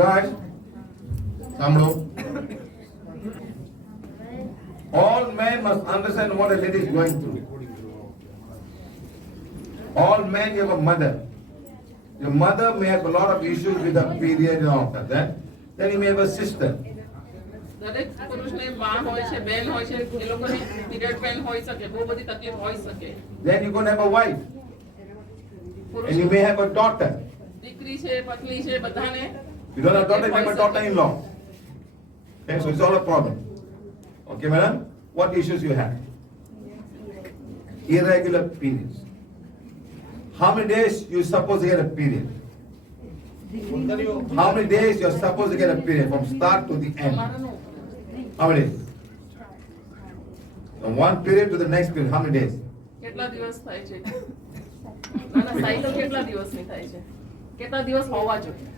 Guys, સાંભળો. All men must understand what a lady is going through. All men, you have a mother. Your mother may have a lot of issues with the period and all that. Then you may have a sister. દરેક પુરુષને માં હોય છે, બેન હોય છે, એ લોકોને period pen હોઈ શકે, બહુ બધી તકલીફ હોઈ શકે. Then you're going to have a wife. And you may have a daughter. દીકરી છે, પત્ની છે, બધાને. You don't have a daughter, you have a daughter-in-law. Okay, so it's all a problem. Okay, madam? What issues you have? Irregular periods. How many days you supposed to get a period? How many days you're supposed to get a period from start to the end? How many days? From one period to the next period, how many days? કેટલા દિવસ થાય છે? ના સાયકલ કેટલા દિવસની થાય છે? કેટલા દિવસ હોવા જોઈએ?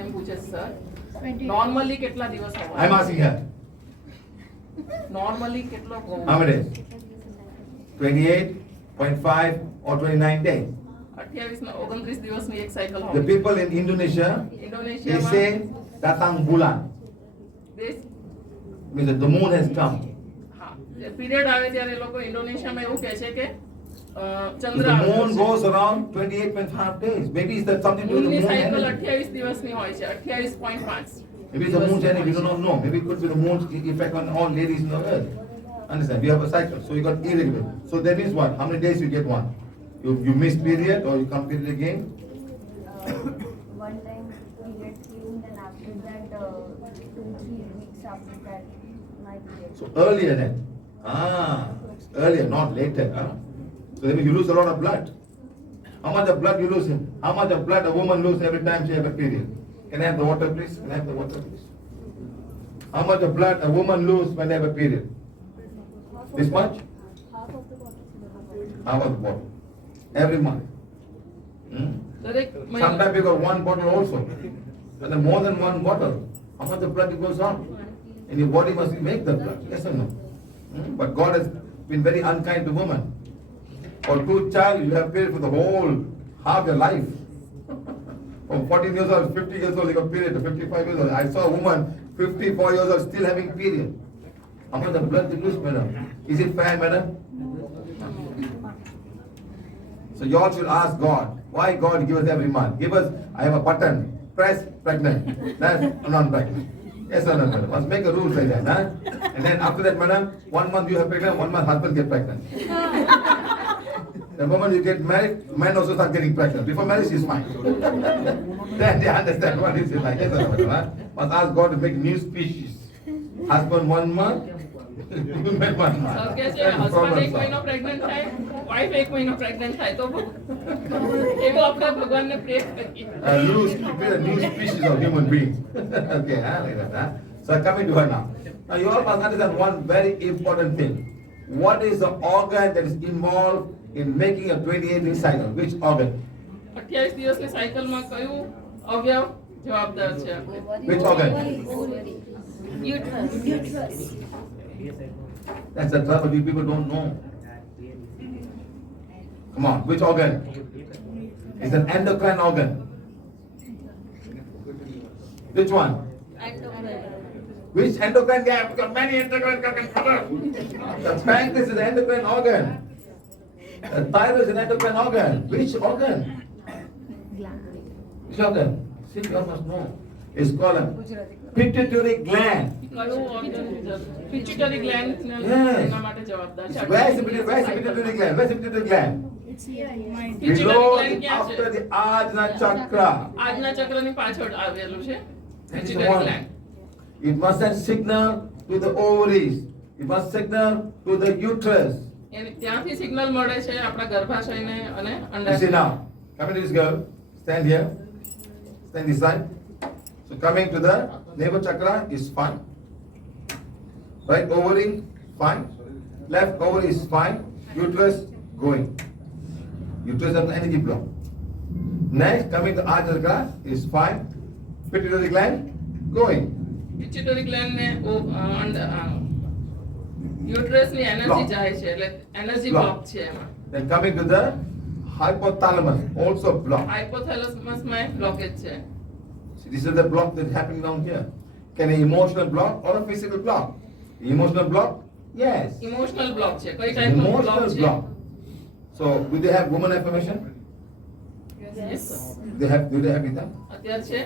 એમ પૂછે સર. નોર્મલી કેટલા દિવસ હોવા? I'm asking her. નોર્મલી કેટલો હોવો? How many days? 28.5 or 29 days. 28-29 દિવસની એક સાયકલ The હોય. people in Indonesia, they ઇન્ડોનેશિયામાં say datang bulan, દેશ means that the moon has come. હા પીરિયડ આવે ત્યારે લોકો ઇન્ડોનેશિયામાં એવું કહે છે કે ચંદ્ર The આવ્યો moon છે. goes around 28.5 days. Maybe it's that something to do with મૂનની the moon સાયકલ energy. 28 દિવસની હોય છે. 28.5. Maybe it's the moon's energy, we do not know. Maybe it could be the moon's effect on all ladies in the earth. Understand? We have a cycle, so you got irregular. So that means what? How many days you get one? You miss period or you come period again? One time period came, then after that 2-3 weeks after that my period. So earlier then. Earlier, not later. So that means you lose a lot of blood. How much of blood you lose? How much of blood a woman loses every time she has a period? Can I have the water, please? Can I have the water, please? How much of blood a woman loses when they have a period? This much? Half of the bottle. Half of the bottle. Every month. દરેક Sometimes you got one bottle also. But then more than one bottle, how much of blood goes on? And your body must make the blood. Yes or no? But God has been very unkind to women. For 2 child, you have period for the whole half your life. From 14 years old, 50 years old, you got period to 55 years old. I saw a woman, 54 years old, still having period. How much of blood you lose, madam? Is it fair, madam? So you all should ask God, why God give us every month? Give us, I have a button, press, pregnant. That's non-pregnant. Yes or no, madam? Must make a rule like that, huh? And then after that, madam, 1 month you have pregnant, 1 month husband get pregnant. The moment you get married, men also start getting pregnant. Before marriage is fine. Then they understand what is it like. Yes or no, madam? Huh? Must ask God to make new species. Husband 1 month, women 1 month. Sir કે છે Then husband problem એક મહિનો solved. Pregnant થાય, વાઇફ એક મહિનો પ્રેગ્નન્ટ થાય તો એવું આપણે ભગવાનને પ્રે કરીએ. A new species of human being. Okay, like that, huh? So coming to her now. Now you all must understand one very important thing. What is the organ that is involved in making a 28-day cycle? Which organ? 28 દિવસની સાયકલમાં કયું અવયવ જવાબદાર છે આપણે? Which organ? Uterus. That's the trouble. You people don't know. Come on, which organ? It's an endocrine organ. Which one? Which endocrine gap? Because many endocrine organs. The pancreas is an endocrine organ. The thyroid is an endocrine organ. Which organ? Which organ? See, you all must know. It's called a pituitary gland. કયું organ pituitary gland Yes. એના માટે જવાબદાર છે. Where's the pituitary gland? Where's the pituitary gland? Pituitary Below gland the, ક્યાં after છે? the Ajna chakra. આજના ચક્રની પાછળ આવેલું છે That's the pituitary one. Gland. It must send signal to the ovaries. It must signal to the uterus. એને ત્યાંથી સિગ્નલ મળે છે આપણા ગર્ભાશયને અને You see અંડાશય. now, coming to this girl, stand here, stand this side. So coming to the navel chakra is fine. Right ovary, fine. Left ovary is fine. Uterus, going. Uterus has an energy block. Next, coming to Ajna chakra is fine. Pituitary gland, going. Pituitary gland ને યુટરસ ની energy Block. જાય છે એટલે energy Block. Block છે એમાં. Then coming to the hypothalamus also blocked. હાઇપોથેલેમસમાં blockage છે. See, this is the block that's happening down here. Can an emotional block or a physical block? Emotional block? Yes. Emotional block છે. કઈ ટાઈપનો block Emotional છે? block. So, do they have woman affirmation? Yes. Do they have Gita? અત્યારે છે.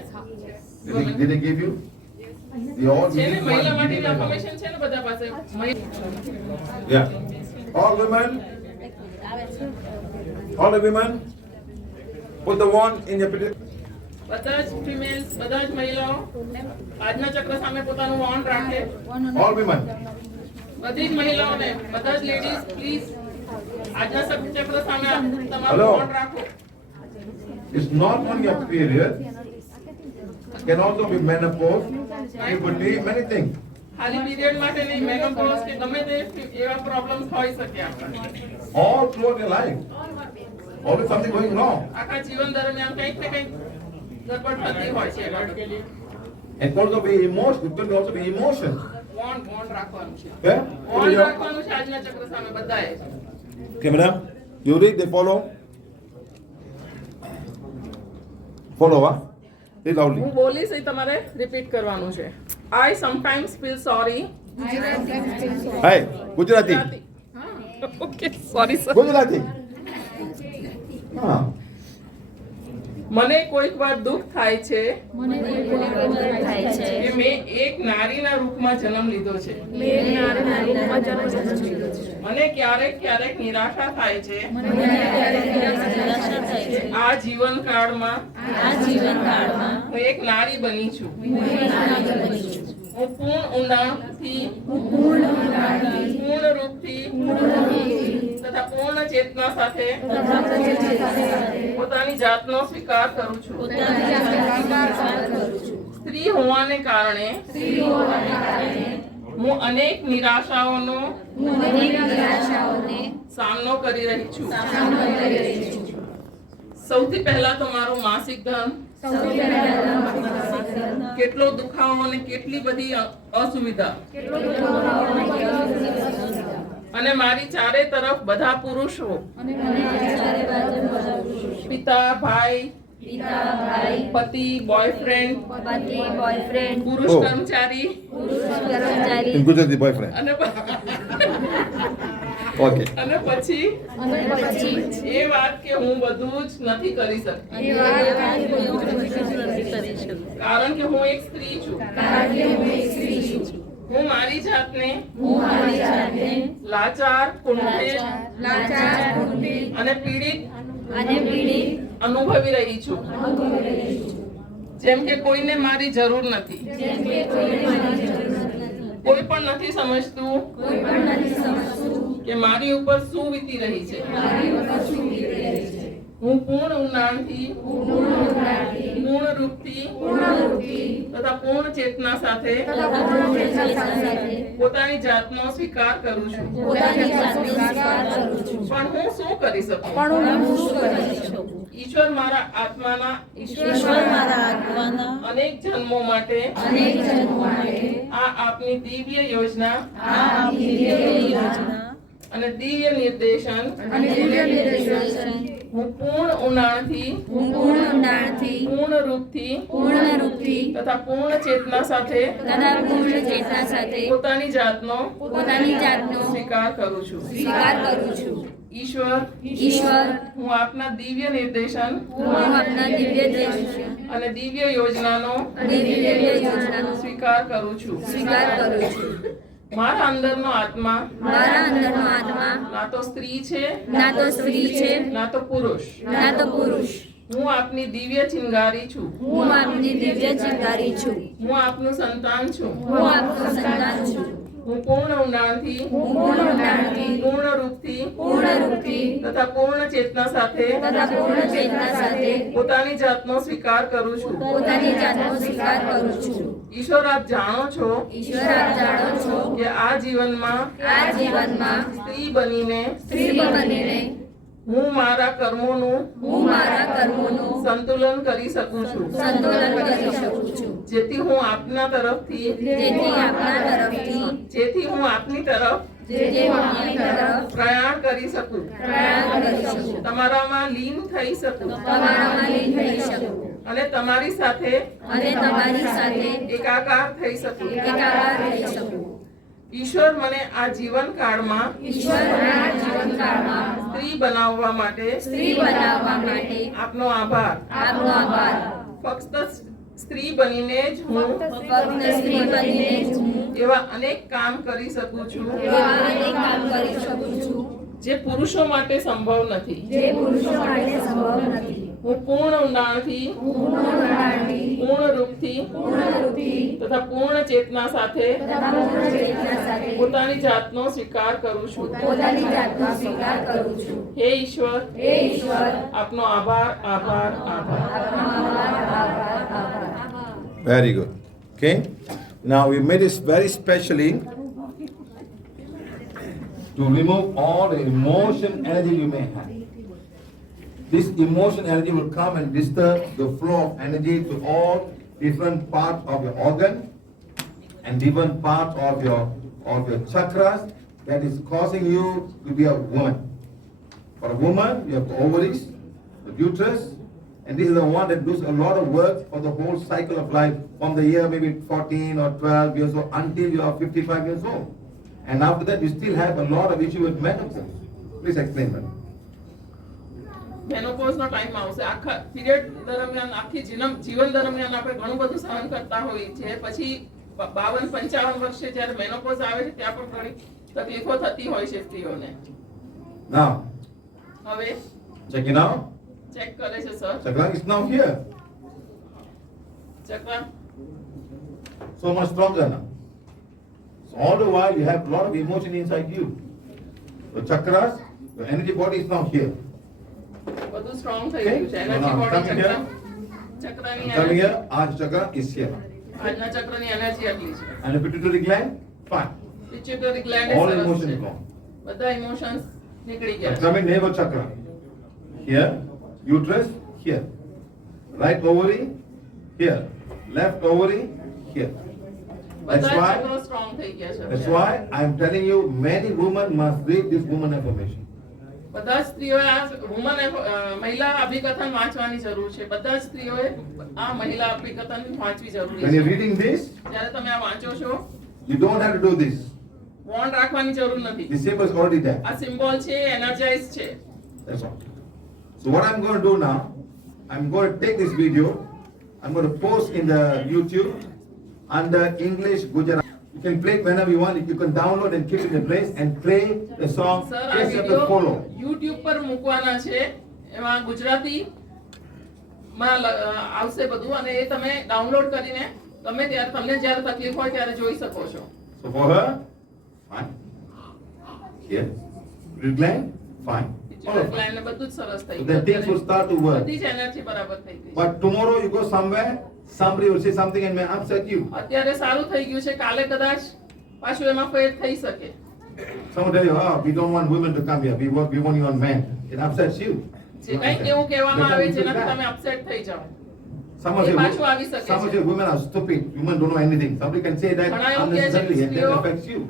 Did they give you? They all છે give ને you મહિલા one. માટેની ઇન્ફોર્મેશન છે ને બધા પાસે. Yeah. All women. All the women. Put the one in your petition. બધા જ ફિમેલ્સ, બધા જ મહિલાઓ આજના ચક્ર સામે પોતાનું વોન્ડ રાખે. All women. બધી જ મહિલાઓને, બધા જ લેડીઝ પ્લીઝ આજના ચક્ર સામે તમારું Hello. વોન્ડ રાખો. It's not only a period. It can also be menopause, puberty, many things. ખાલી પીરિયડ માટે નહીં, મેનોપોઝ કે ગમે તે એવા પ્રોબ્લેમ્સ હોઈ શકે આપણને. All throughout your life. Always something going wrong. આખા જીવન દરમિયાન કંઈક ને કંઈક ગડબડ થતી હોય છે. It can also be emotion. It can also be emotion. Warned રાખવાનું છે. Yeah? વોન્ડ રાખવાનું છે આજના ચક્ર સામે બધાએ. Okay, madam. You read, they follow. Follow, huh? Read loudly. હું બોલીશ એ તમારે રિપીટ કરવાનું છે. I sometimes feel sorry. Hey, Gujarati. Okay, sorry sir. Gujarati. Ah. મને કોઈક વાર દુઃખ થાય છે થાય છે કે મેં એક નારીના રૂપમાં જન્મ લીધો છે. મને ક્યારેક ક્યારેક નિરાશા થાય છે આ જીવનકાળમાં હું એક નારી બની છું. હું પૂર્ણ ઊંડાણથી, પૂર્ણ રૂપથી તથા પૂર્ણ ચેતના સાથે પોતાની જાતનો સ્વીકાર કરું છું. સ્ત્રી હોવાને કારણે હું અનેક નિરાશાઓનો સામનો કરી રહી છું. સૌથી પહેલા તો મારું માસિક ધર્મ, કેટલો દુખાવો અને કેટલી બધી અસુવિધા, અને મારી ચારે તરફ બધા પુરુષો, પિતા, ભાઈ, પતિ, બોયફ્રેન્ડ, પુરુષ કર્મચારી In Gujarati, boyfriend. અને Okay. અને પછી એ વાત કે હું બધું જ નથી કરી શકતી કારણ કે હું એક સ્ત્રી છું. હું મારી જાતને લાચાર, કુંઠિત અને પીડિત અનુભવી રહી છું. જેમ કે કોઈને મારી જરૂર નથી, કોઈ પણ નથી સમજતું કે મારી ઉપર શું વીતી રહી છે. હું પૂર્ણ ઊંડાણથી, પૂર્ણ રૂપથી તથા પૂર્ણ ચેતના સાથે પોતાની જાતનો સ્વીકાર કરું છું. પણ હું શું કરી શકું? ઈશ્વર મારા આત્માના અનેક જન્મો માટે આ આપની દિવ્ય યોજના અને દિવ્ય નિર્દેશન હું પૂર્ણ ઊંડાણથી, પૂર્ણ રૂપથી તથા પૂર્ણ ચેતના સાથે પોતાની જાતનો સ્વીકાર કરું છું. ઈશ્વર, હું આપના દિવ્ય નિર્દેશન અને દિવ્ય યોજનાનો સ્વીકાર કરું છું. મારા અંદરનો આત્મા ના તો સ્ત્રી છે, ના તો પુરુષ. હું આપની દિવ્ય ચિંગારી છું. હું આપનું સંતાન છું. હું પૂર્ણ ઊંડાણથી, પૂર્ણ રૂપથી તથા પૂર્ણ ચેતના સાથે પોતાની જાતનો સ્વીકાર કરું છું. ઈશ્વર, આપ જાણો છો કે આ જીવનમાં સ્ત્રી બનીને હું મારા કર્મોનું સંતુલન કરી શકું છું. જેથી હું આપના તરફથી, જેથી હું આપની તરફ જે હું આપની તરફ પ્રયાણ કરી શકું, પ્રયાણ કરી શકું, તમારામાં લીન થઈ શકું તમારામાં લીન થઈ શકું અને તમારી સાથે અને તમારી સાથે એકાકાર થઈ શકું. એકાકાર થઈ શકું. ઈશ્વર મને આ જીવનકાળમાં ઈશ્વરના જીવનકાળમાં સ્ત્રી બનાવવા માટે સ્ત્રી બનાવવા માટે આપનો આભાર. આપનો આભાર. ફક્ત સ્ત્રી બનીને જ હું ફક્ત સ્ત્રી બનીને જ હું એવા અનેક કામ કરી શકું છું એવા અનેક કામ કરી શકું છું જે પુરુષો માટે સંભવ નથી. જે પુરુષો માટે સંભવ નથી. હું પૂર્ણ ઊંડાણથી, પૂર્ણ ઉદાહરણથી, પૂર્ણ રૂપથી પૂર્ણ રૂપથી તથા પૂર્ણ ચેતના સાથે તથા પૂર્ણ ચેતના સાથે પોતાની જાતનો સ્વીકાર કરું છું. પોતાની જાતનો સ્વીકાર કરું છું. હે ઈશ્વર, હે ઈશ્વર, આપનો આભાર, આભાર, આભાર. આપનો આભાર, આભાર, આભાર. Very good. Okay. Now we made this very specially to remove all the emotion energy you may have. This emotion energy will come and disturb the flow of energy to all different parts of your organ and different parts of your chakras that is causing you to be a woman. For a woman, you have the ovaries, the uterus, and this is the one that does a lot of work for the whole cycle of life from the year maybe 14 or 12 years old until you are 55 years old. And after that, you still have a lot of issue with menopause. Please explain that. મેનોપોઝનો time આવશે. આખા પીરિયડ દરમિયાન, આખી જીવન દરમિયાન આપણે ઘણું બધું સહન કરતા હોઈએ છીએ. પછી 52-55 વર્ષે જ્યારે મેનોપોઝ આવે છે ત્યાં પણ ઘણી તકલીફો થતી હોય છે સ્ત્રીઓને. Now, હવે check it out. ચેક કરે છે sir. Chakra is now here. ચક્ર So much stronger now. So all the while you have a lot of emotion inside you. The chakras, the energy body is now here. બધું સ્ટ્રોંગ થઈ Okay. ગયું છે. So energy now body coming here. ચક્રની Coming energy, here, Arch chakra is here. આજના ચક્રની એનર્જી આટલી છે. And the pituitary gland, fine. Pituitary gland All સરસ emotion છે. gone. બધા ઇમોશન્સ નીકળી ગયા છે. Coming navel chakra. Here, uterus, here. Right ovary, here. Left ovary, here. That's બધા why, ચક્રો સ્ટ્રોંગ થઈ ગયા છે. that's why I'm telling you, many women must read this woman affirmation. બધા સ્ત્રીઓએ આ વુમન મહિલા અભિકથન વાંચવાની જરૂર છે. બધા સ્ત્રીઓએ આ મહિલા અભિકથન વાંચવી જરૂરી When you're છે. reading this, જ્યારે તમે આ વાંચો છો, you don't have to do this. Warned રાખવાની જરૂર નથી. The symbol is already there. આ સિમ્બોલ છે, એનર્જાઇઝ છે. That's all. So what I'm going to do now, I'm going to take this video, I'm going to post in the YouTube under English Gujarat. You can play it whenever you want. You can download and keep it in the place and play the song. Sir, આ Just have to video follow. YouTube પર મૂકવાના છે. એમાં ગુજરાતીમાં આવશે બધું અને એ તમે ડાઉનલોડ કરીને તમે ત્યારે તમને જ્યારે તકલીફ હોય ત્યારે જોઈ શકો છો. So for her, fine. Here, little gland, fine. All of it. Gland ને બધું જ સરસ થઈ So then things will start to work. બધી જ એનર્જી બરાબર થઈ ગઈ છે. But tomorrow you go somewhere, somebody will say something and may upset you. અત્યારે સારું થઈ ગયું છે, કાલે કદાચ પાછું એમાં ફેર થઈ શકે. Someone tell you, oh, we don't want women to come here. We want you on men. It upsets you. જે કંઈક એવું કહેવામાં આવે જેનાથી તમે અપસેટ થઈ જાઓ. Someone એ say, પાછું આવી શકે someone છે. say women are stupid. Women don't know anything. Somebody can say that ઘણા એવું કહે છે unnecessarily and that સ્ત્રીઓ- affects you.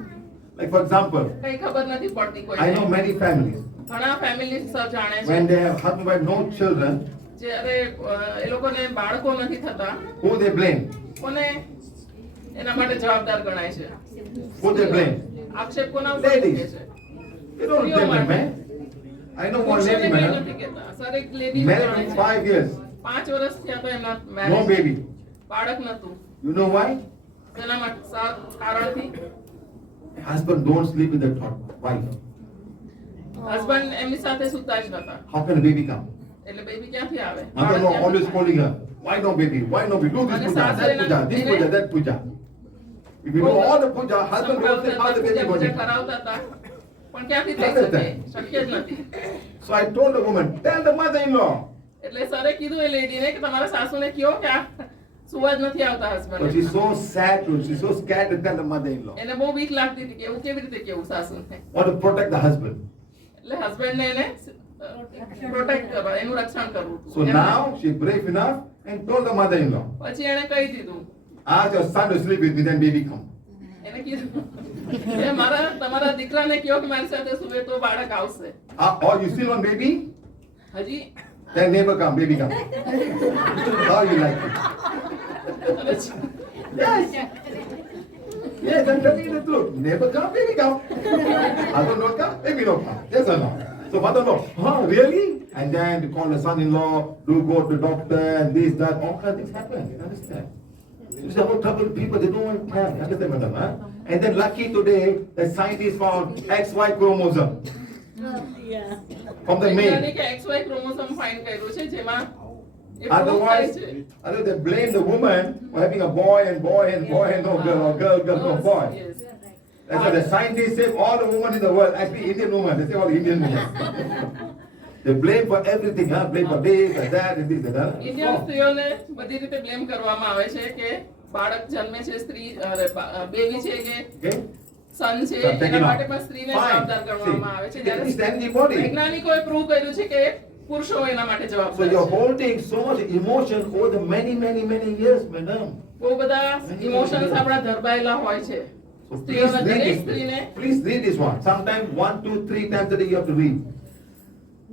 Like for example, કંઈ ખબર નથી પડતી I કોઈને. know many families ઘણા ફેમિલી સર જાણે છે when they have husband wife no children, જ્યારે એ લોકોને બાળકો નથી થતા, who they blame? કોને એના માટે જવાબદાર ગણાય છે? Who they blame? આક્ષેપ કોના ઉપર Ladies. મૂકે છે? They don't સ્ત્રીઓ blame the માટે. man. I know one પુરુષોને lady, કંઈ man, નથી કહેતા. સર એક લેડી married for 5 years, 5 વર્ષ થયા તો એમના no marriage. baby. બાળક નતું. You know why? તેના માટે કારણથી Husband don't sleep with the wife. Husband એમની સાથે સુતા જ નતા. How can a baby come? એટલે બેબી ક્યાંથી આવે? Mother બાળક no ક્યાંથી always આવે? calling her. Why no baby? Why no baby? Do this અને puja, that સાસરે puja, this એને- puja, that puja. If you know all the puja, husband will say how the baby પૂજા going. કરાવતા હતા પણ ક્યાંથી થઈ That's શકે? it. શક્ય જ નથી. So I told the woman, tell the mother-in-law. એટલે સરે કીધું એ લેડીને કે તમારા સાસુને કહો કે આ સુવા જ નથી આવતા But husband. she's so sad, she's so scared to tell the mother-in-law. એને બહુ બીક લાગતી હતી કે એવું કેવી રીતે કેવું સાસુને. Want to protect the husband. એટલે હસબન્ડને એને પ્રોટેક્ટ કરવા, એનું રક્ષણ કરવું હતું. So now she's brave enough and told the mother-in-law, પછી એને કહી દીધું, ask your son to sleep with me, then baby come. એને કીધું એ તમારા દીકરાને કહો કે મારી સાથે સુવે તો બાળક આવશે. Or you still want baby? હજી Then neighbor come, baby come. How you like it? Yes. Yes, I'm telling you the truth. Neighbor come, baby come. Husband don't come, baby don't come. Yes or no? So mother-in-law, huh, really? And then they call the son-in-law, do go to doctor and this, that, all kind of things happen. You understand? These are all trouble people, they don't want to have. You understand, madam? Huh? And then lucky today, the scientists found XY chromosome from the male. વૈજ્ઞાનિકે XY chromosome find કર્યું છે જેમાં એ prove Otherwise, કરે છે. otherwise they blame the woman for having a boy and boy and boy and no girl or girl, girl, no boy. Yes. That's why the scientists say all the women in the world, actually Indian women, they say all Indian women. They blame for everything, huh? Blame for this and that and this and that. Indian સ્ત્રીઓને બધી રીતે બ્લેમ કરવામાં આવે છે કે બાળક જન્મે છે સ્ત્રી બેબી છે કે Okay? સન છે So, take એના it માટે off. પણ સ્ત્રીને Fine. જવાબદાર કરવામાં આવે છે See, જ્યારે this is the energy body. વૈજ્ઞાનિકોએ પ્રૂવ કર્યું છે કે પુરુષો એના માટે So જવાબદાર you're છે. holding so much emotion over the many, many, many years, madam. બહુ બધા ઇમોશન્સ આપણા ધરબાયેલા હોય છે. So please સ્ત્રીઓના read દરેક this. સ્ત્રીને Please read this one. Sometimes 1, 2, 3 times a day you have to read.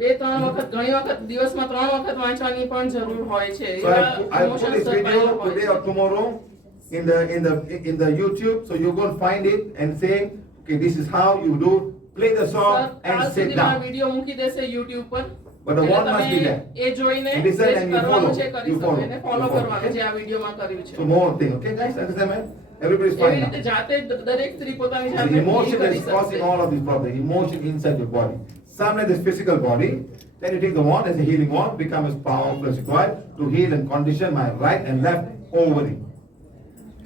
2-3 વખત ઘણી વખત દિવસમાં 3 વખત વાંચવાની પણ જરૂર હોય છે. So એવા I put emotions this video ધરબાયેલા હોય today છે. or tomorrow in the YouTube. So you go and find it and say, okay, this is how you do. Play the song sir, કાલ and sit સુધીમાં down. વિડિયો મૂકી દેશે YouTube પર. But the એટલે one must તમે be there. એ જોઈને And listen જે and you કરવાનું follow. છે કરી You શકો follow. એને ફોલો You follow. કરવાનું જે આ વિડિયોમાં કર્યું છે. So more thing, okay, guys, understand, man? Everybody's એવી fine રીતે now. જાતે દરેક સ્ત્રી પોતાની The જાતે emotion heal કરી is causing શકશે. all of these problems. Emotion inside your body. Some like this physical body. Then you take the wand as a healing wand, become as powerful as required to heal and condition my right and left ovary.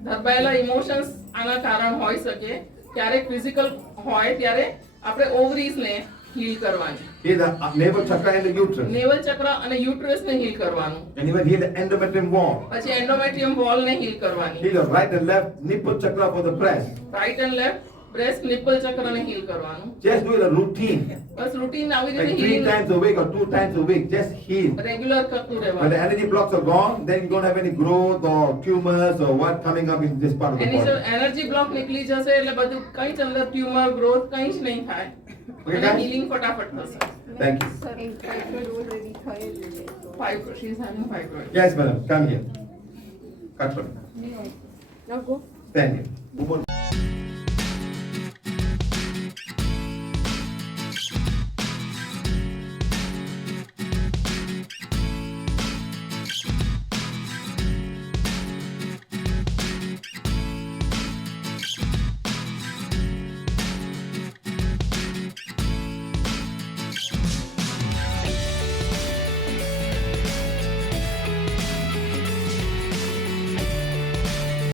ધરબાયેલા emotions આના કારણ હોઈ શકે. ક્યારેક ફિઝિકલ હોય ત્યારે આપણે ઓવરીઝ ને હીલ કરવાની, Heal the navel chakra and the uterus. Naval ચક્ર અને યુટ્રસ ને હીલ કરવાનું, And even heal the endometrium wall. પછી એન્ડોમેટ્રિયમ વોલ ને હીલ કરવાની, Heal your right and left nipple chakra for the breast. Right and left breast nipple ચક્ર ને હીલ કરવાનું. Just do it a routine. બસ રૂટીન આવી Like રીતે 3 heel times a week or 2 times a week. Just heal. Regular કરતું When રહેવાનું. the energy blocks are gone, then you don't have any growth or tumors or what coming up in this part of the એની જો body. Energy block નીકળી જશે એટલે બધું કઈ જ અંદર ટ્યુમર ગ્રોથ કઈ જ નહીં થાય Okay, અને guys? હીલિંગ ફટાફટ થશે. Thank you. સર એક ફાઇબ્રોઇડ ઓલરેડી થયેલું છે તો fibroid she is having fibroid. Yes, madam. Come here. Cut for me. No go Stand here.